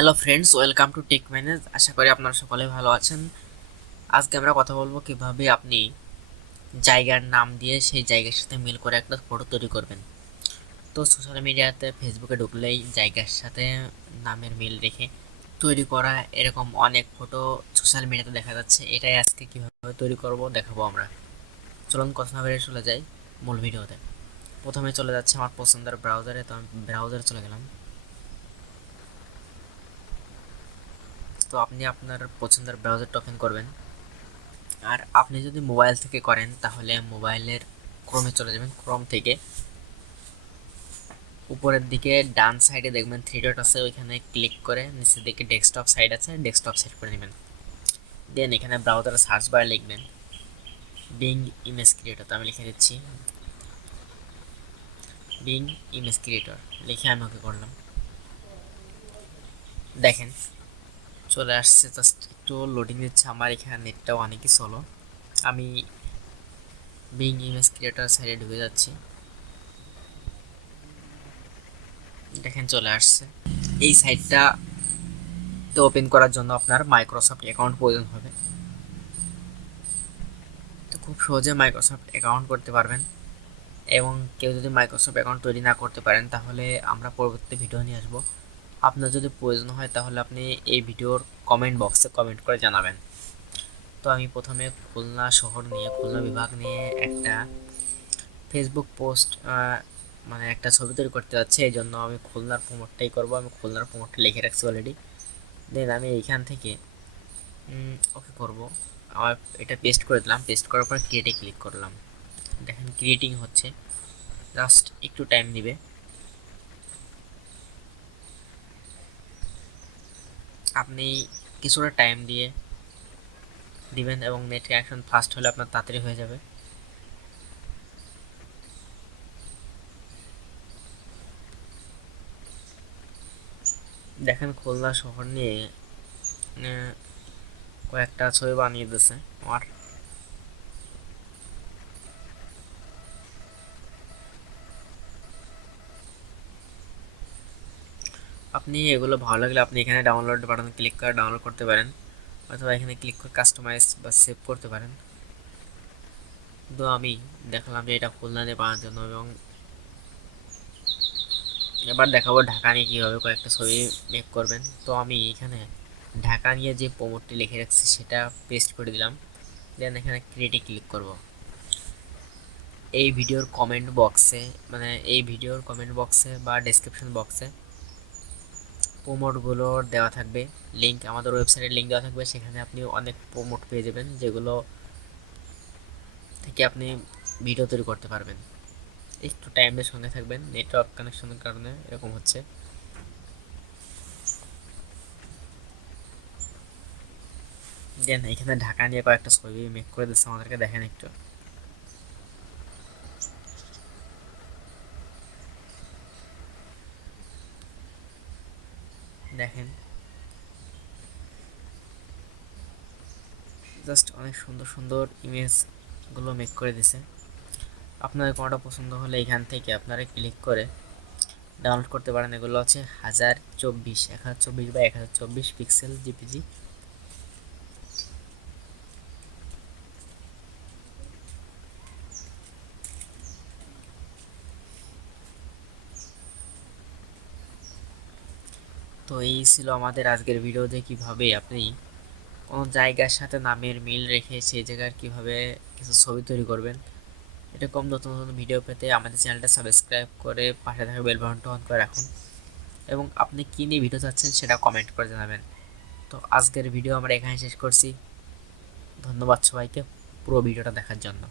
Hello friends, welcome to Tech Manage. আশা করি আপনারা সকলে ভালো আছেন। আজকে আমরা কথা বলবো কিভাবে আপনি জায়গার নাম দিয়ে সেই জায়গার সাথে মিল করে একটা ফটো তৈরি করবেন। তো সোশ্যাল মিডিয়াতে ফেসবুকে ঢুকলেই জায়গার সাথে নামের মিল রেখে তৈরি করা এরকম অনেক ফটো সোশ্যাল মিডিয়াতে দেখা যাচ্ছে। এটাই আজকে কিভাবে তৈরি করব দেখাবো আমরা। চলুন কথা না বেরিয়ে চলে যাই মূল ভিডিওতে। প্রথমে চলে যাচ্ছে আমার পছন্দের ব্রাউজারে, তো আমি ব্রাউজারে চলে গেলাম। তো আপনি আপনার পছন্দের ব্রাউজারটা ওপেন করবেন। আর আপনি যদি মোবাইল থেকে করেন তাহলে মোবাইলের ক্রোমে চলে যাবেন। ক্রোম থেকে উপরের দিকে ডান সাইডে দেখবেন থ্রি ডট আছে, ওইখানে ক্লিক করে নিচের দিকে ডেস্কটপ সাইড আছে, ডেস্কটপ সেট করে নেবেন। দেন এখানে ব্রাউজারে সার্চ বারে লিখবেন বিং ইমেজ ক্রিয়েটর। তো আমি লিখে দিচ্ছি বিং ইমেজ ক্রিয়েটর, লিখে আমি ওকে করলাম। দেখেন চলে আসছে, জাস্ট একটু লোডিং দিচ্ছে। আমার এখানে নেটটাও অনেকই স্লো। আমি বিং ইমেজ ক্রিয়েটর সাইডে ঢুকে যাচ্ছি। দেখেন চলে আসছে। এই সাইটটা তো ওপেন করার জন্য আপনার মাইক্রোসফট অ্যাকাউন্ট প্রয়োজন হবে। তো খুব সহজে মাইক্রোসফট অ্যাকাউন্ট করতে পারবেন। এবং কেউ যদি মাইক্রোসফট অ্যাকাউন্ট তৈরি না করতে পারেন তাহলে আমরা পরবর্তী ভিডিও নিয়ে আসবো। আপনার যদি প্রয়োজন হয় তাহলে আপনি এই ভিডিওর কমেন্ট বক্সে কমেন্ট করে জানাবেন। তো আমি প্রথমে খুলনা শহর নিয়ে, খুলনা বিভাগ নিয়ে একটা ফেসবুক পোস্ট মানে একটা ছবি তৈরি করতে যাচ্ছি। এই জন্য আমি খুলনার প্রমোটটাই করব। আমি খুলনার প্রমোটটা লিখে রাখছি অলরেডি। দেন আমি এইখান থেকে ওকে করব। আমার এটা পেস্ট করে দিলাম। পেস্ট করার পর ক্রিয়েটে ক্লিক করলাম। দেখেন ক্রিয়েটিং হচ্ছে, জাস্ট একটু টাইম দিবে। আপনি কিছুটা টাইম দিয়ে দিবেন এবং নেট কানেকশন ফাস্ট হলে আপনার তাড়াতাড়ি হয়ে যাবে। দেখেন খুলনা শহর নিয়ে কয়েকটা ছবি বানিয়ে দিয়েছে আমার। আপনি এগুলো ভালো লাগলে আপনি এখানে ডাউনলোড বাটন ক্লিক করে ডাউনলোড করতে পারেন, অথবা এখানে ক্লিক করে কাস্টমাইজ বা সেভ করতে পারেন। তো আমি দেখলাম যে এটা খুলনা নিয়ে বানানোর জন্য, এবং এবার দেখাবো ঢাকা নিয়ে কীভাবে কয়েকটা ছবি মেক করবেন। তো আমি এখানে ঢাকা নিয়ে যে প্রোমোটটি লিখে রাখছি সেটা পেস্ট করে দিলাম। দেন এখানে ক্রিয়েটে ক্লিক করব। এই ভিডিওর কমেন্ট বক্সে, মানে এই ভিডিওর কমেন্ট বক্সে বা ডেসক্রিপশন বক্সে প্রোমোটগুলোর দেওয়া থাকবে লিঙ্ক, আমাদের ওয়েবসাইটের লিঙ্ক দেওয়া থাকবে। সেখানে আপনি অনেক প্রোমোট পেয়ে যাবেন যেগুলো থেকে আপনি ভিডিও তৈরি করতে পারবেন। একটু টাইমের সঙ্গে থাকবেন, নেটওয়ার্ক কানেকশনের কারণে এরকম হচ্ছে। দেন এখানে ঢাকা নিয়ে কয়েকটা ছবি মেক করে দিচ্ছে আমাদেরকে, দেখেন একটু। দেখেন জাস্ট অনেক সুন্দর সুন্দর ইমেজগুলো মেক করে দিছে। আপনাদের কোনোটা পছন্দ হলে এখান থেকে আপনারা ক্লিক করে ডাউনলোড করতে পারেন। এগুলো হচ্ছে 1024 বা 1024 পিক্সেল জিপিজি। তো এই ছিল আমাদের আজকের ভিডিও, যে কীভাবে আপনি কোনো জায়গার সাথে নামের মিল রেখে সেই জায়গার কীভাবে কিছু ছবি তৈরি করবেন। এরকম নতুন নতুন ভিডিও পেতে আমাদের চ্যানেলটা সাবস্ক্রাইব করে পাশে থাকা বেল বাটনটা অন করে রাখুন, এবং আপনি কী নিয়ে ভিডিও চাচ্ছেন সেটা কমেন্ট করে জানাবেন। তো আজকের ভিডিও আমরা এখানে শেষ করছি। ধন্যবাদ সবাইকে পুরো ভিডিওটা দেখার জন্য।